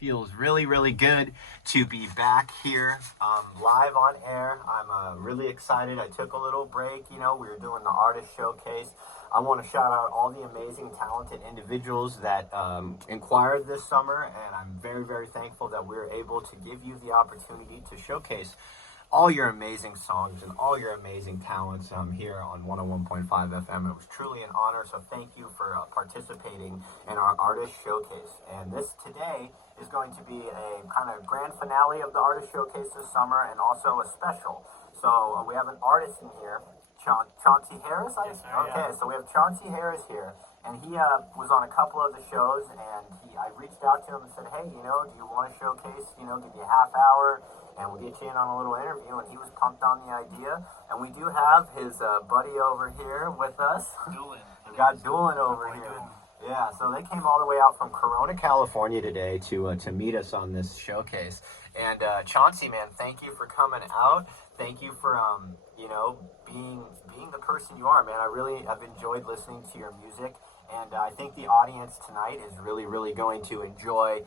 feels really, really good to be back here live on air. I'm really excited. I took a little break. We were doing the artist showcase. I want to shout out all the amazing, talented individuals that inquired this summer, and I'm very, very thankful that we were able to give you the opportunity to showcase all your amazing songs and all your amazing talents here on 101.5 FM. It was truly an honor, so thank you for participating in our artist showcase. And this today is going to be a kind of grand finale of the artist showcase this summer, and also a special. So we have an artist in here, Chauncey Harris. Yes, sir, yeah. So we have Chauncey Harris here, and he was on a couple of the shows, and I reached out to him and said, hey, do you want to showcase, give you a half hour, and we'll get you in on a little interview. And he was pumped on the idea. And we do have his buddy over here with us. We got Doolin over here. Yeah, so they came all the way out from Corona, California today to meet us on this showcase. And Chauncey, man, thank you for coming out. Thank you for being the person you are, man. I've enjoyed listening to your music, and I think the audience tonight is really, really going to enjoy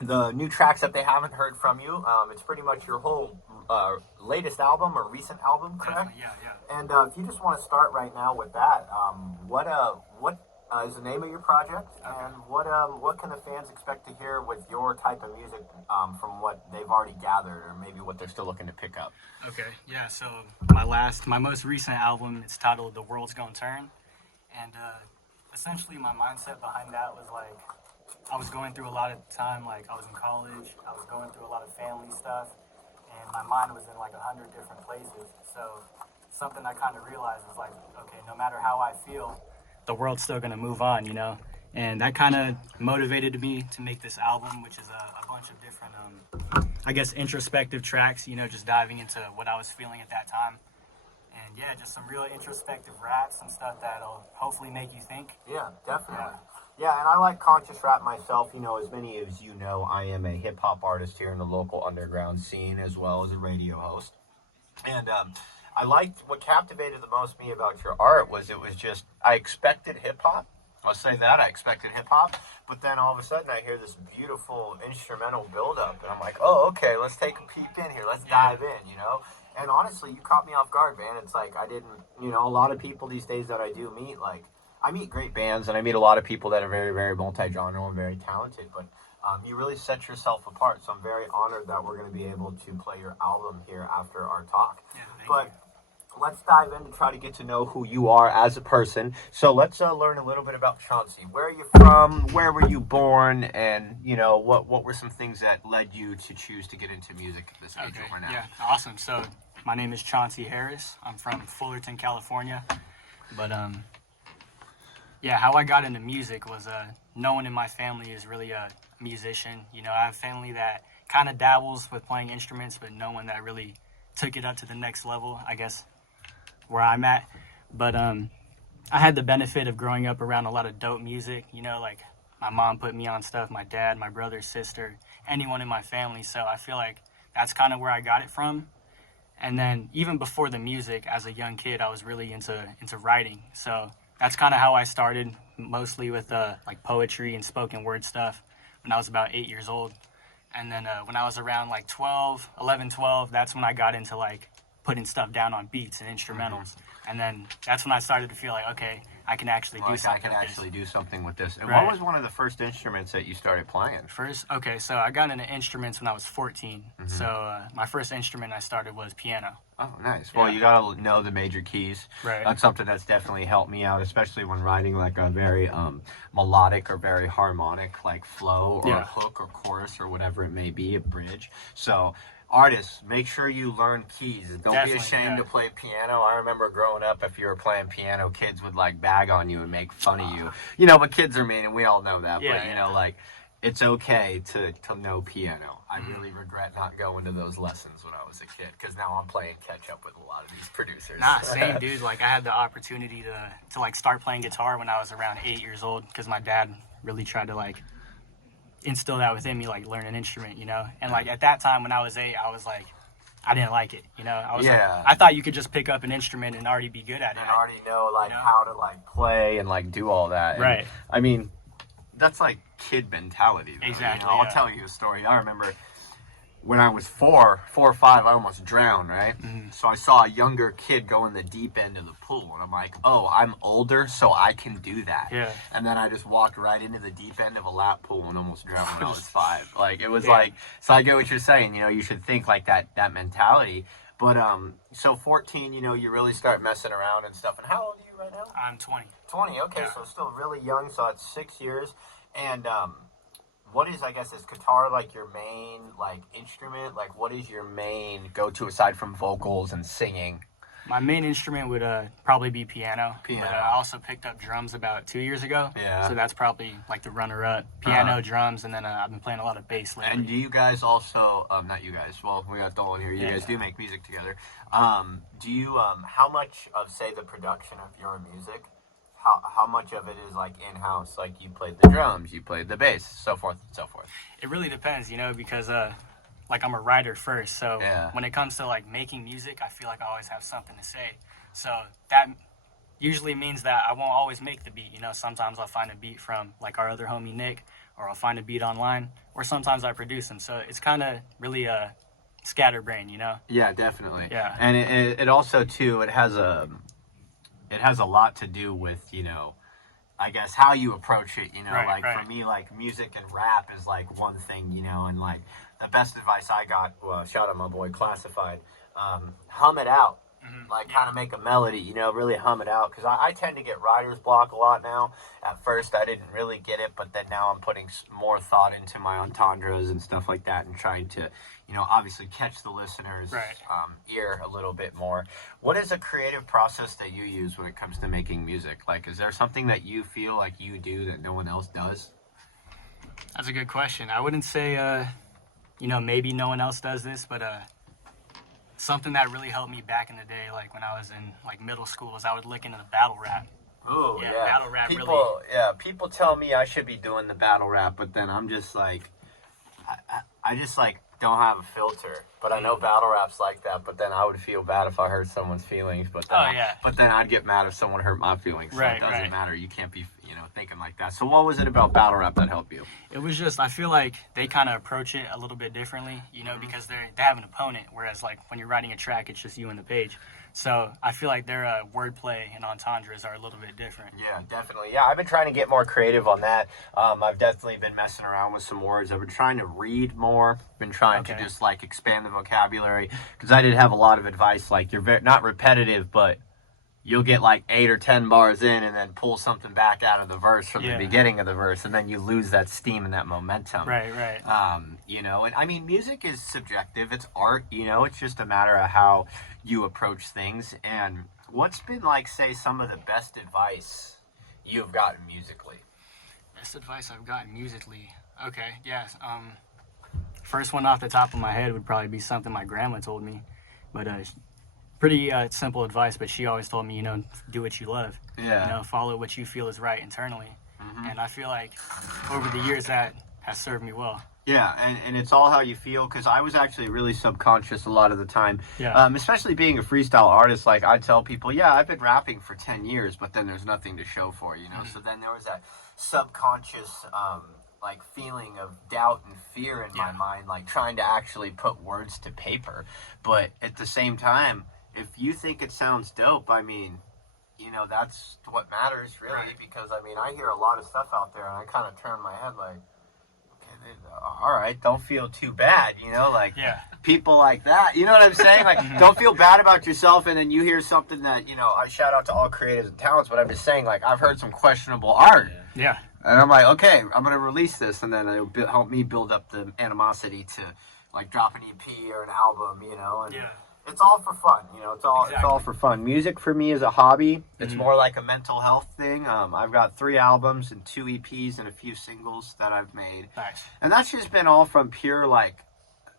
the new tracks that they haven't heard from you. It's pretty much your whole latest album or recent album, correct? Yeah. And if you just want to start right now with that, what is the name of your project, and what can the fans expect to hear with your type of music from what they've already gathered, or maybe what they're still looking to pick up? Okay, yeah. So my most recent album, it's titled "The World's Gonna Turn," and essentially my mindset behind that was like, I was going through a lot of time, like I was in college, I was going through a lot of family stuff, and my mind was in like 100 different places. So something I kind of realized was like, okay, no matter how I feel, the world's still gonna move on, And that kind of motivated me to make this album, which is a bunch of different, introspective tracks, just diving into what I was feeling at that time. And yeah, just some real introspective raps and stuff that'll hopefully make you think. Yeah, definitely. Yeah, and I like conscious rap myself. As many as you know, I am a hip-hop artist here in the local underground scene, as well as a radio host. And I liked, what captivated the most me about your art was I expected hip-hop. I'll say that, I expected hip-hop. But then all of a sudden I hear this beautiful instrumental build-up. And I'm like, oh, okay, let's take a peep in here. Let's dive in, And honestly, you caught me off guard, man. It's like I didn't, a lot of people these days that I do meet, I meet great bands, and I meet a lot of people that are very, very multi-genre and very talented, but you really set yourself apart, so I'm very honored that we're going to be able to play your album here after our talk. Yeah, but let's dive in to try to get to know who you are as a person. So let's learn a little bit about Chauncey. Where are you from? Where were you born? And, what were some things that led you to choose to get into music at this age over now? Yeah, awesome. So my name is Chauncey Harris. I'm from Fullerton, California, but how I got into music was no one in my family is really a musician. I have family that kind of dabbles with playing instruments, but no one that really took it up to the next level, I guess, where I'm at. But I had the benefit of growing up around a lot of dope music. Like my mom put me on stuff, my dad, my brother, sister, anyone in my family. So I feel like that's kind of where I got it from. And then even before the music, as a young kid, I was really into writing. So that's kind of how I started, mostly with poetry and spoken word stuff when I was about 8 years old. And then when I was around 11, 12, that's when I got into putting stuff down on beats and instrumentals. And then that's when I started to feel like, okay, I can actually do something with this. And right. What was one of the first instruments that you started playing? So I got into instruments when I was 14. Mm-hmm. So my first instrument I started was piano. Oh, nice. Well, you got to know the major keys. Right. That's something that's definitely helped me out, especially when writing a very melodic or very harmonic flow or a hook or chorus or whatever it may be, a bridge. So artists, make sure you learn keys. Don't be ashamed to play piano. I remember growing up, if you were playing piano, kids would bag on you and make fun of you. But kids are mean, and we all know that. But it's okay to know piano. I really regret not going to those lessons when I was a kid, because now I'm playing catch up with a lot of these producers. Nah, same, dude. I had the opportunity to start playing guitar when I was around 8 years old, because my dad really tried to instill that within me, learn an instrument, And at that time when I was 8, I was I didn't like it, I was I thought you could just pick up an instrument and already be good at it. And already know how to play and do all that. Right. And, I mean, that's like kid mentality, though. Exactly, You know, yeah. I'll tell you a story. I remember when I was four or five, I almost drowned, right? Mm-hmm. So I saw a younger kid go in the deep end of the pool, and I'm like, oh, I'm older, so I can do that. Yeah. And then I just walked right into the deep end of a lap pool and almost drowned when I was 5. Like, it was Yeah. like, so I get what you're saying, you know, you should think like that mentality. But, so 14, you know, you really start messing around and stuff. And how old are you right now? I'm 20. 20, okay, Yeah. so still really young, so that's 6 years. And what is, I guess, is guitar like your main, like, instrument? Like, what is your main go-to aside from vocals and singing? My main instrument would probably be piano. Piano. But I also picked up drums about 2 years ago. Yeah. So that's probably like the runner-up. Piano, drums, and then I've been playing a lot of bass lately. And do you guys also, not you guys, well, we got Dolan here, you Yeah. guys do make music together. Do you, how much of, say, the production of your music, how much of it is, like, in-house? Like, you played the drums, you played the bass, so forth and so forth. It really depends, you know, because like I'm a writer first. So Yeah. when it comes to like making music, I feel like I always have something to say. So that usually means that I won't always make the beat. You know, sometimes I'll find a beat from like our other homie Nick, or I'll find a beat online, or sometimes I produce them. So it's kind of really a scatterbrain, you know? Yeah, definitely. Yeah. And it also, too, it has a lot to do with, you know, I guess how you approach it, you know, Right, like right. for me, like music and rap is like one thing, you know, and like the best advice I got, well, shout out my boy Classified, hum it out, like kind of make a melody, you know, really hum it out. Cause I tend to get writer's block a lot now. At first I didn't really get it, but then now I'm putting more thought into my entendres and stuff like that and trying to, you know, obviously catch the listener's Right. ear a little bit more. What is a creative process that you use when it comes to making music? Like, is there something that you feel like you do that no one else does? That's a good question. I wouldn't say, you know, maybe no one else does this, but something that really helped me back in the day, like when I was in like middle school, is I would look into the battle rap. Oh, Yeah, yeah. battle rap people, really- Yeah, people tell me I should be doing the battle rap, but then I'm just like, I just like don't have a filter. But I know battle rap's like that, but then I would feel bad if I hurt someone's feelings. But then, Oh, yeah. But then I'd get mad if someone hurt my feelings. So Right, it doesn't right. matter. You can't be, you know, thinking like that. So what was it about battle rap that helped you? It was just, I feel like they kind of approach it a little bit differently, you know, because they have an opponent, whereas like when you're writing a track, it's just you and the page. So I feel like their wordplay and entendres are a little bit different. Yeah, definitely. Yeah, I've been trying to get more creative on that. I've definitely been messing around with some words. I've been trying to read more. Been trying to Okay. just like expand the vocabulary, because I did have a lot of advice. Like, you're not repetitive, but you'll get like 8 or 10 bars in and then pull something back out of the verse from the Yeah. beginning of the verse, and then you lose that steam and that momentum. Right, right. You know, and I mean, music is subjective. It's art, you know, it's just a matter of how you approach things. And what's been like, say, some of the best advice you've gotten musically? Best advice I've gotten musically. Okay, yes. First one off the top of my head would probably be something my grandma told me, but pretty simple advice. But she always told me, you know, do what you love. Yeah. You know, follow what you feel is right internally. And I feel like over the years that has served me well. Yeah, and it's all how you feel, because I was actually really subconscious a lot of the time. Yeah. Especially being a freestyle artist, like I tell people, yeah, I've been rapping for 10 years, but then there's nothing to show for it, you know? So then there was that subconscious, like, feeling of doubt and fear in my mind, like trying to actually put words to paper. But at the same time, if you think it sounds dope, I mean, you know, that's what matters, really, Right. because, I mean, I hear a lot of stuff out there, and I kind of turn my head like, all right, don't feel too bad, you know, like Yeah. people like that, you know what I'm saying? Like, don't feel bad about yourself, and then you hear something that, you know, I shout out to all creatives and talents, but I'm just saying, like, I've heard some questionable art, Yeah. and I'm like, okay, I'm going to release this, and then it'll help me build up the animosity to, like, drop an EP or an album, you know, and Yeah. it's all for fun, you know, it's all Exactly. for fun. Music for me is a hobby. It's more like a mental health thing. I've got 3 albums and 2 EPs and a few singles that I've made. Nice. And that's just been all from pure, like,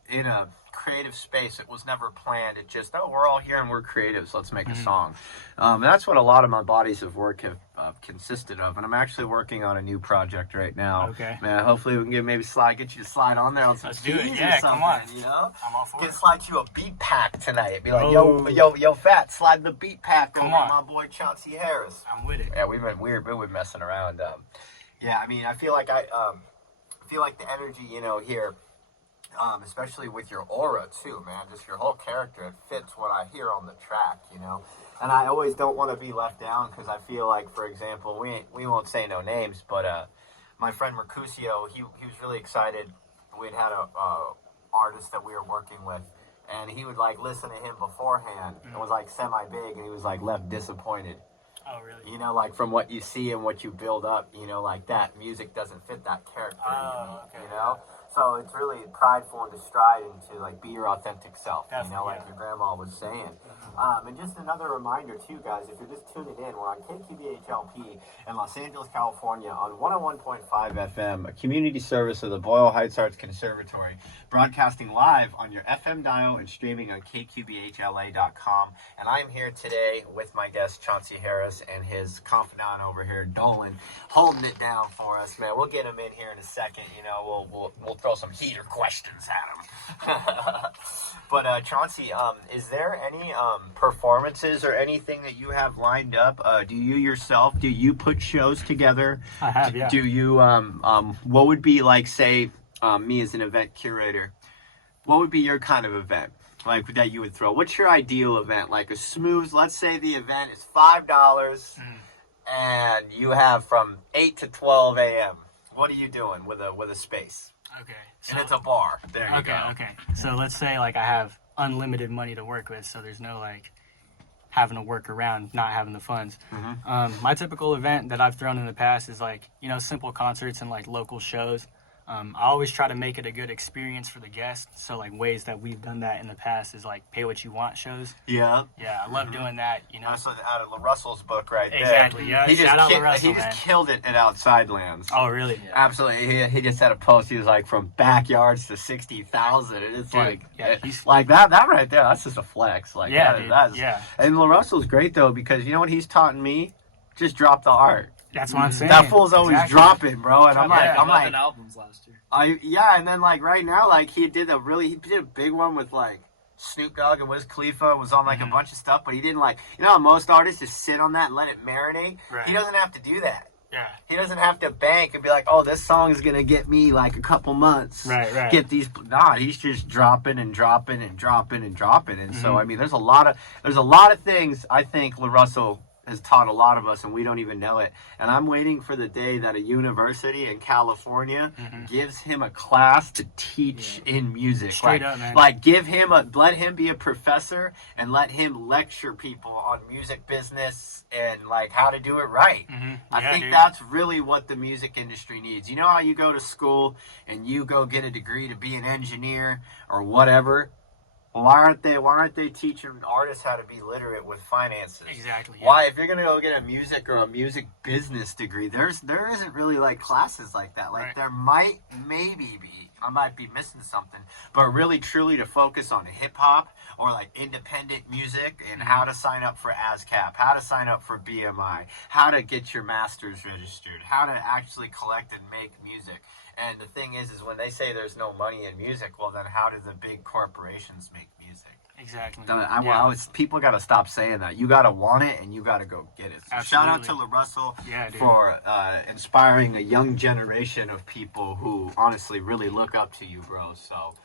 in a creative space. It was never planned. It just, oh, we're all here and we're creatives. Let's make a song. And that's what a lot of my bodies of work have consisted of. And I'm actually working on a new project right now. Okay. Man, hopefully we can get you to slide on there on some Let's do it. keys or Yeah, come something, on. you know? I'm all for Can it. slide you a beat pack tonight. Be like, Oh. yo, Fat, slide the beat pack Come over on. my boy Chauncey Harris. I'm with it. Yeah, we've been messing around. Yeah, I mean, I feel like the energy, you know, here, especially with your aura too, man. Just your whole character, it fits what I hear on the track, you know. And I always don't want to be left down because I feel like, for example, we won't say no names, but my friend Mercutio, he was really excited. We'd had a artist that we were working with, and he would like listen to him beforehand and was like semi big, and he was like left disappointed. Oh, really? You know, like from what you see and what you build up, you know, like that music doesn't fit that character. Oh, okay. You know, so it's really prideful and to stride and to like be your authentic self. Definitely, you know, like yeah. your grandma was saying. And just another reminder too, guys, if you're just tuning in, we're on KQBHLP in Los Angeles, California, on 101.5 FM, a community service of the Boyle Heights Arts Conservatory, broadcasting live on your FM dial and streaming on KQBHLA.com. And I'm here today with my guest Chauncey Harris and his confidant over here, Dolan, holding it down for us, man. We'll get him in here in a second. You know, we'll throw some heater questions at him. But Chauncey, is there any performances or anything that you have lined up? Do you put shows together? I have, yeah. Do you what would be like, say, me as an event curator, what would be your kind of event like that you would throw? What's your ideal event? Like a smooth, let's say the event is $5 and you have from 8 to 12 a.m. What are you doing with a space? Okay. And it's a bar. There you go. Okay. So let's say like I have unlimited money to work with, so there's no like having to work around not having the funds. My typical event that I've thrown in the past is like, you know, simple concerts and like local shows. I always try to make it a good experience for the guests. So like ways that we've done that in the past is like pay what you want shows. Yeah. Yeah, I love doing that, you know. That's out of Russell's book right there. Exactly, yeah. He Shout out LaRussell, he just killed it at Outside Lands. Oh, really? Yeah. Absolutely. He just had a post. He was like, from backyards to 60,000. And it's Dude, like, yeah, he's like that right there. That's just a flex. Like, yeah, that, dude, that's, yeah. And LaRussell's great though, because you know what he's taught me? Just drop the art. That's what I'm saying. That fool's always dropping, bro. And I'm like, 11 albums last year. And then like right now, like he did a big one with like Snoop Dogg and Wiz Khalifa, was on like a bunch of stuff, but he didn't like, you know how most artists just sit on that and let it marinate? Right. He doesn't have to do that. Yeah. He doesn't have to bank and be like, oh, this song is gonna get me like a couple months. Right. Get these. Nah, he's just dropping and dropping and dropping and dropping. And so I mean, there's a lot of things I think LaRussell has taught a lot of us, and we don't even know it. And I'm waiting for the day that a university in California gives him a class to teach in music. Straight up, man. Like let him be a professor and let him lecture people on music business and like how to do it right. I think that's really what the music industry needs. You know how you go to school and you go get a degree to be an engineer or whatever? Why aren't they teaching artists how to be literate with finances? Exactly. Yeah. Why, if you're gonna go get a music or a music business degree, there isn't really like classes like that. Like there maybe be, I might be missing something, but really truly to focus on hip hop or like independent music and how to sign up for ASCAP, how to sign up for BMI, how to get your masters registered, how to actually collect and make music. And the thing is when they say there's no money in music, well, then how do the big corporations make music? Exactly. People got to stop saying that. You got to want it, and you got to go get it. So shout out to LaRussell for inspiring a young generation of people who honestly really look up to you, bro. So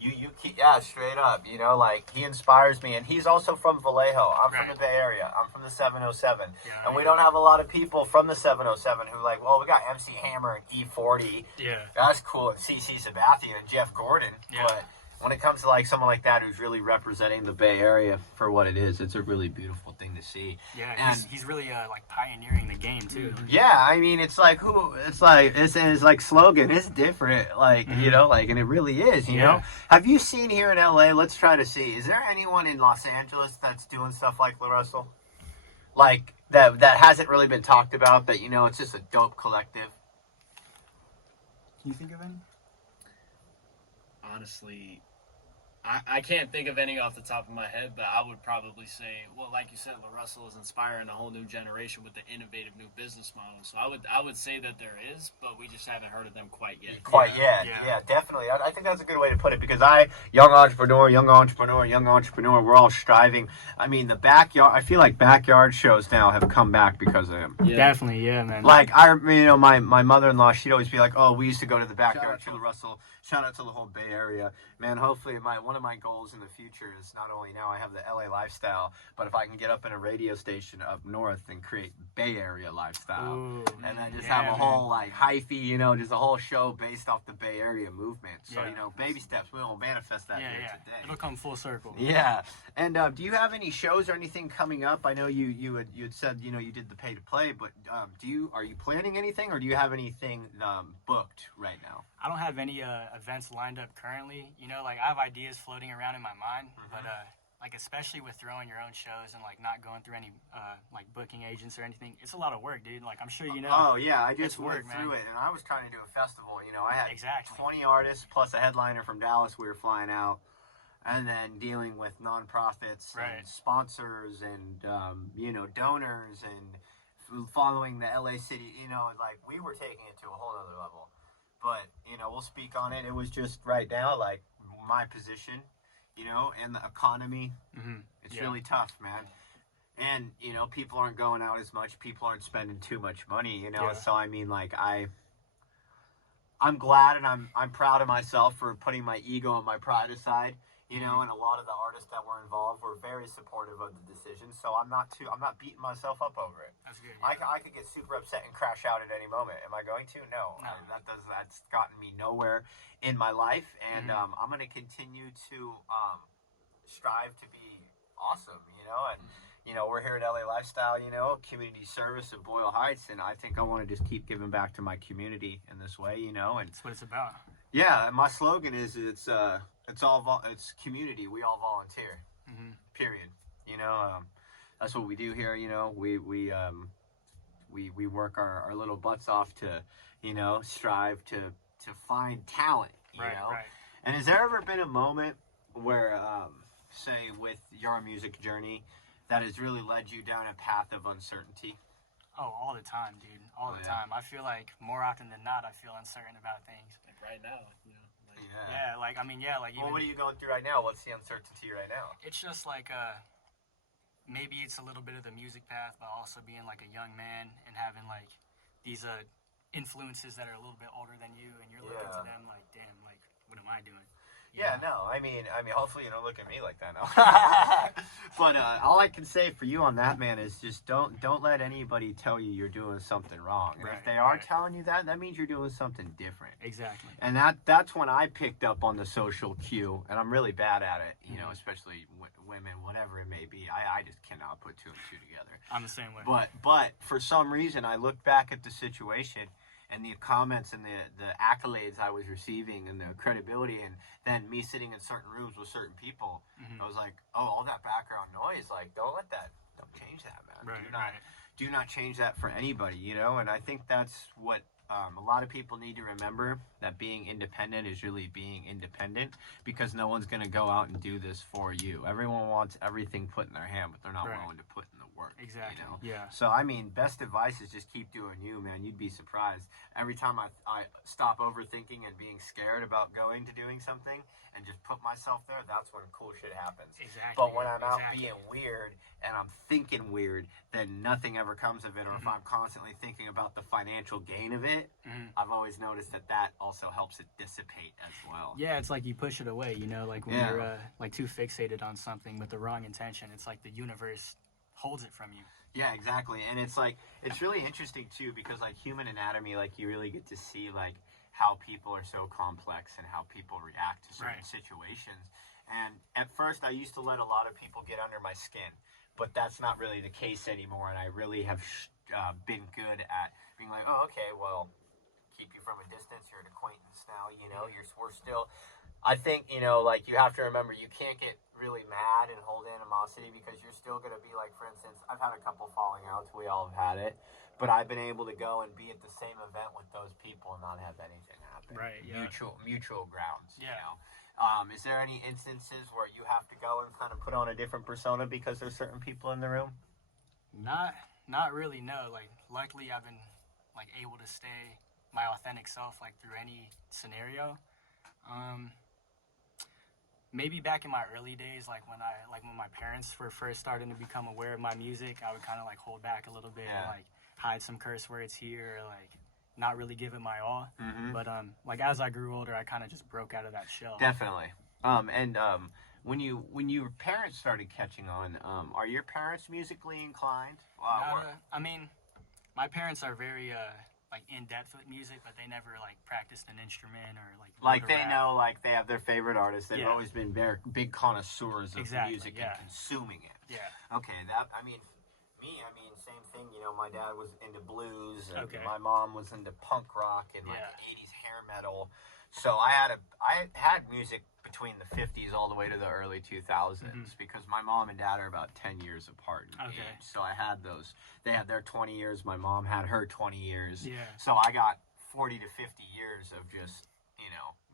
you keep, straight up, you know, like he inspires me, and he's also from Vallejo. I'm from the Bay Area. I'm from the 707, and we don't have a lot of people from the 707 who like, well, we got MC Hammer and E40. Yeah, that's cool, and CC Sabathia and Jeff Gordon. But when it comes to like someone like that who's really representing the Bay Area for what it is, it's a really beautiful thing to see. Yeah, and he's really like pioneering the game too. Yeah, I mean, it's like it's like slogan. It's different, like you know, like, and it really is. You know, have you seen here in LA? Let's try to see. Is there anyone in Los Angeles that's doing stuff like LaRussell? Like that hasn't really been talked about. That, you know, it's just a dope collective. Can you think of any? Honestly, I can't think of any off the top of my head, but I would probably say, well, like you said, La Russell is inspiring a whole new generation with the innovative new business model. So I would say that there is, but we just haven't heard of them quite yet. Yeah, definitely. I think that's a good way to put it because young entrepreneur, we're all striving. I mean, the backyard, I feel like backyard shows now have come back because of him. Yeah. Definitely, yeah, man. Like, my mother-in-law, she'd always be like, oh, we used to go to the backyard to La Russell. Shout out to the whole Bay Area. Man, hopefully one of my goals in the future is not only now I have the LA Lifestyle, but if I can get up in a radio station up north and create Bay Area Lifestyle. Ooh, and then just have a whole, like, hyphy, just a whole show based off the Bay Area movement. So, baby steps. We will manifest that today. It'll come full circle. Yeah. And do you have any shows or anything coming up? I know you had said, you did the pay to play, but are you planning anything or do you have anything booked right now? I don't have any events lined up currently. Like I have ideas floating around in my mind, but like especially with throwing your own shows and like not going through any like booking agents or anything, it's a lot of work, dude. Like I'm sure you know. Oh yeah, I just went through it, and I was trying to do a festival. I had exactly 20 artists plus a headliner from Dallas. We were flying out, and then dealing with nonprofits and sponsors and donors and following the LA City. Like we were taking it to a whole other level. But, we'll speak on it. It was just right now, like, my position, and the economy. It's really tough, man. And, people aren't going out as much. People aren't spending too much money, So, I mean, like, I'm glad and I'm proud of myself for putting my ego and my pride aside. And a lot of the artists that were involved were very supportive of the decision. So I'm not beating myself up over it. That's good. Yeah. I could get super upset and crash out at any moment. Am I going to? No. That's gotten me nowhere in my life. And I'm going to continue to strive to be awesome, And, we're here at LA Lifestyle, community service in Boyle Heights. And I think I want to just keep giving back to my community in this way, And that's what it's about. Yeah, and my slogan is it's community. We all volunteer. Period. That's what we do here. We work our little butts off to strive to find talent. Right. And has there ever been a moment where say with your music journey that has really led you down a path of uncertainty? Oh, all the time, dude. All the time. I feel like more often than not, I feel uncertain about things. Like right now, even, what are you going through right now? What's the uncertainty right now? It's just like maybe it's a little bit of the music path, but also being like a young man and having like these influences that are a little bit older than you, and you're looking to them like, damn, like what am I doing? I mean, hopefully you don't look at me like that now. But all I can say for you on that, man, is just don't let anybody tell you you're doing something wrong. And if they are telling you that means you're doing something different. Exactly. And that's when I picked up on the social cue, and I'm really bad at it, especially women, whatever it may be. I just cannot put two and two together. I'm the same way. But for some reason, I look back at the situation and the comments and the accolades I was receiving and the credibility, and then me sitting in certain rooms with certain people, I was like, oh, all that background noise, like, don't change that, man. Do not change that for anybody, And I think that's what a lot of people need to remember, that being independent is really being independent, because no one's going to go out and do this for you. Everyone wants everything put in their hand, but they're not willing to put in the work. Exactly. Yeah. So, I mean, best advice is just keep doing you, man. You'd be surprised. Every time I stop overthinking and being scared about going to doing something and just put myself there, that's when cool shit happens. Exactly. But when I'm out being weird and I'm thinking weird, then nothing ever comes of it. Or if I'm constantly thinking about the financial gain of it, I've always noticed that also helps it dissipate as well. Yeah, it's like you push it away, like when you're like too fixated on something with the wrong intention, it's like the universe holds it from you. Yeah, exactly. And it's like, it's really interesting too, because like human anatomy, like you really get to see like how people are so complex and how people react to certain situations. And at first I used to let a lot of people get under my skin, but that's not really the case anymore. And I really have been good at being like, oh, okay, well, keep you from a distance. You're an acquaintance now, we're still, I think, like you have to remember, you can't get really mad and hold animosity, because you're still going to be like, for instance, I've had a couple falling outs. We all have had it. But I've been able to go and be at the same event with those people and not have anything happen. Right, yeah. Mutual grounds, Is there any instances where you have to go and kind of put on a different persona because there's certain people in the room? Not really, no. Like, luckily I've been like able to stay my authentic self like through any scenario. Maybe back in my early days, like when my parents were first starting to become aware of my music, I would kind of like hold back a little bit and like hide some curse words here, or like not really give it my all. But like as I grew older, I kind of just broke out of that shell. Definitely. When your parents started catching on, are your parents musically inclined? I mean, my parents are very like in depth with music, but they never like practiced an instrument or like they know, like they have their favorite artists. They've always been very big connoisseurs of music and consuming it. Yeah. Okay, same thing. You know, my dad was into blues, and Okay. my mom was into punk rock and like 80s hair metal. So I had music between the 50s all the way to the early 2000s because my mom and dad are about 10 years apart in age. So I had those. They had their 20 years. My mom had her 20 years. Yeah. So I got 40 to 50 years of just,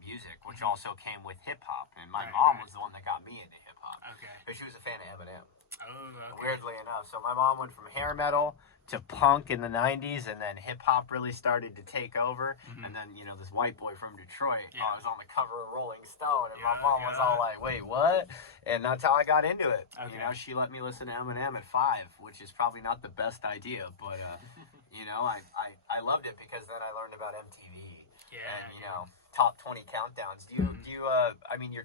music, which also came with hip hop. And my mom was the one that got me into hip hop. Okay. Because she was a fan of Eminem. Oh, okay. Weirdly enough. So my mom went from hair metal to punk in the 90s, and then hip hop really started to take over. And then, this white boy from Detroit was on the cover of Rolling Stone, and my mom was all like, wait, what? And that's how I got into it. Okay. She let me listen to Eminem at 5, which is probably not the best idea, but, I loved it because then I learned about MTV. And, top 20 countdowns. You're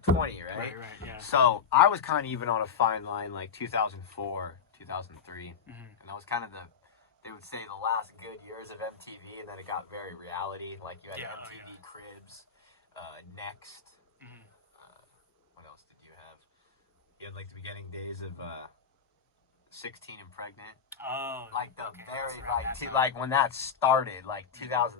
20, right? Right, yeah. So I was kind of even on a fine line, like 2004, 2003. And that was kind of they would say the last good years of MTV, and then it got very reality. Like you had MTV Cribs, Next. What else did you have? You had like the beginning days of 16 and Pregnant. Oh, like the okay, very like when that started, like 2006, 2007.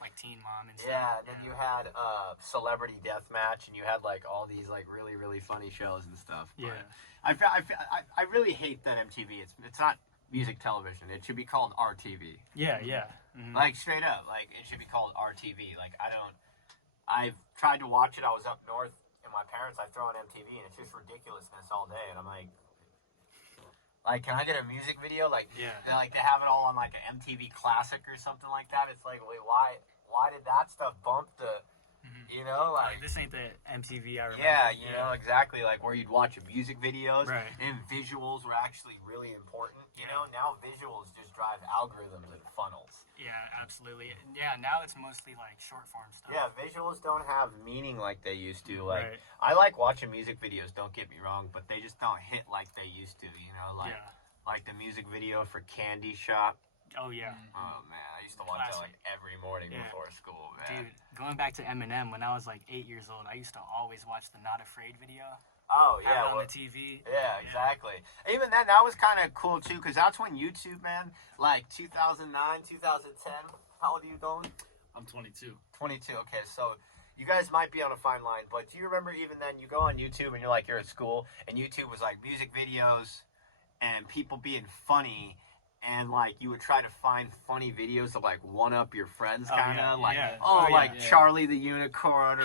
Like Teen Mom and stuff. Yeah, and then you had Celebrity Deathmatch, and you had like all these like really really funny shows and stuff. But I really hate that MTV. It's not music television. It should be called RTV. Yeah. Like straight up, like it should be called RTV. Like I've tried to watch it. I was up north, and my parents, I throw on MTV, and it's just ridiculousness all day, and I'm like, can I get a music video? Like, they have it all on like an MTV Classic or something like that. It's like, wait, why did that stuff bump the, like this ain't the MTV I remember. Yeah, exactly. Like where you'd watch music videos, and visuals were actually really important. Now visuals just drive algorithms and funnels. Yeah, absolutely. Yeah, now it's mostly like short form stuff. Yeah, visuals don't have meaning like they used to. Like I like watching music videos, don't get me wrong, but they just don't hit like they used to, like the music video for Candy Shop. Oh yeah. Oh man, I used to watch that like every morning before school, man. Dude, going back to Eminem, when I was like 8 years old, I used to always watch the Not Afraid video. Oh yeah, on the TV. Yeah, exactly. Even then, that was kind of cool too, because that's when YouTube, man, like 2009, 2010. How old are you going? I'm 22. 22. Okay, so you guys might be on a fine line, but do you remember even then? You go on YouTube and you're at school, and YouTube was like music videos and people being funny. And like you would try to find funny videos to like one up your friends, kind of Charlie the Unicorn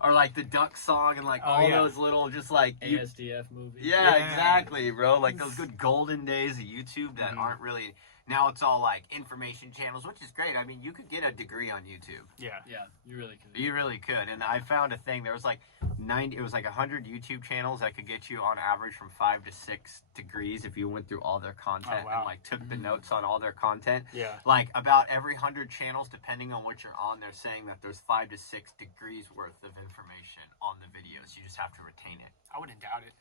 or like the Duck Song and like those little just like ASDF movies. Yeah, exactly, bro. Like those good golden days of YouTube that aren't really. Now it's all like information channels, which is great. I mean, you could get a degree on YouTube. Yeah, you really could. You really could. And I found a thing. There was like 100 YouTube channels that could get you on average from 5 to 6 degrees if you went through all their content and like took the notes on all their content. Yeah. Like about every 100 channels, depending on what you're on, they're saying that there's 5 to 6 degrees worth of information on the videos. You just have to retain it. I wouldn't doubt it.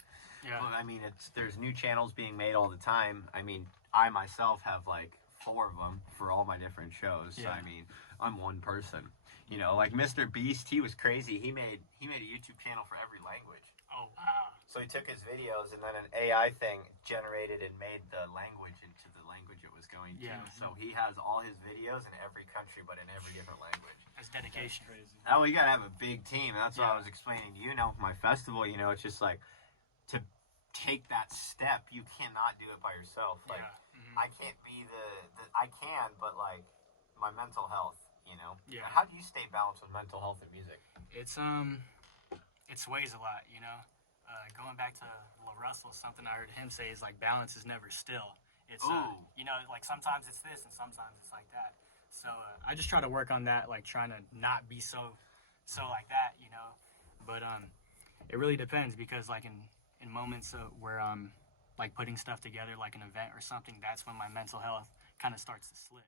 Yeah. Well, I mean, there's new channels being made all the time. I mean, I myself have like 4 of them for all my different shows. So I mean, I'm one person. Like Mr. Beast, he was crazy. He made a YouTube channel for every language. Oh wow. So he took his videos and then an AI thing generated and made the language into the language it was going to. Yeah. So he has all his videos in every country, but in every different language. That's dedication. That's crazy. Oh, you gotta have a big team. That's what I was explaining to you. For my festival, it's just like to take that step, you cannot do it by yourself. Like I can't be I can, but like my mental health, Yeah. How do you stay balanced with mental health and music? It's it sways a lot, you know. Going back to Russell, something I heard him say is like balance is never still. It's you know, like sometimes it's this and sometimes it's like that. So I just try to work on that, like trying to not be so like that, you know. But it really depends because like in moments where I'm like putting stuff together, like an event or something, that's when my mental health kind of starts to slip.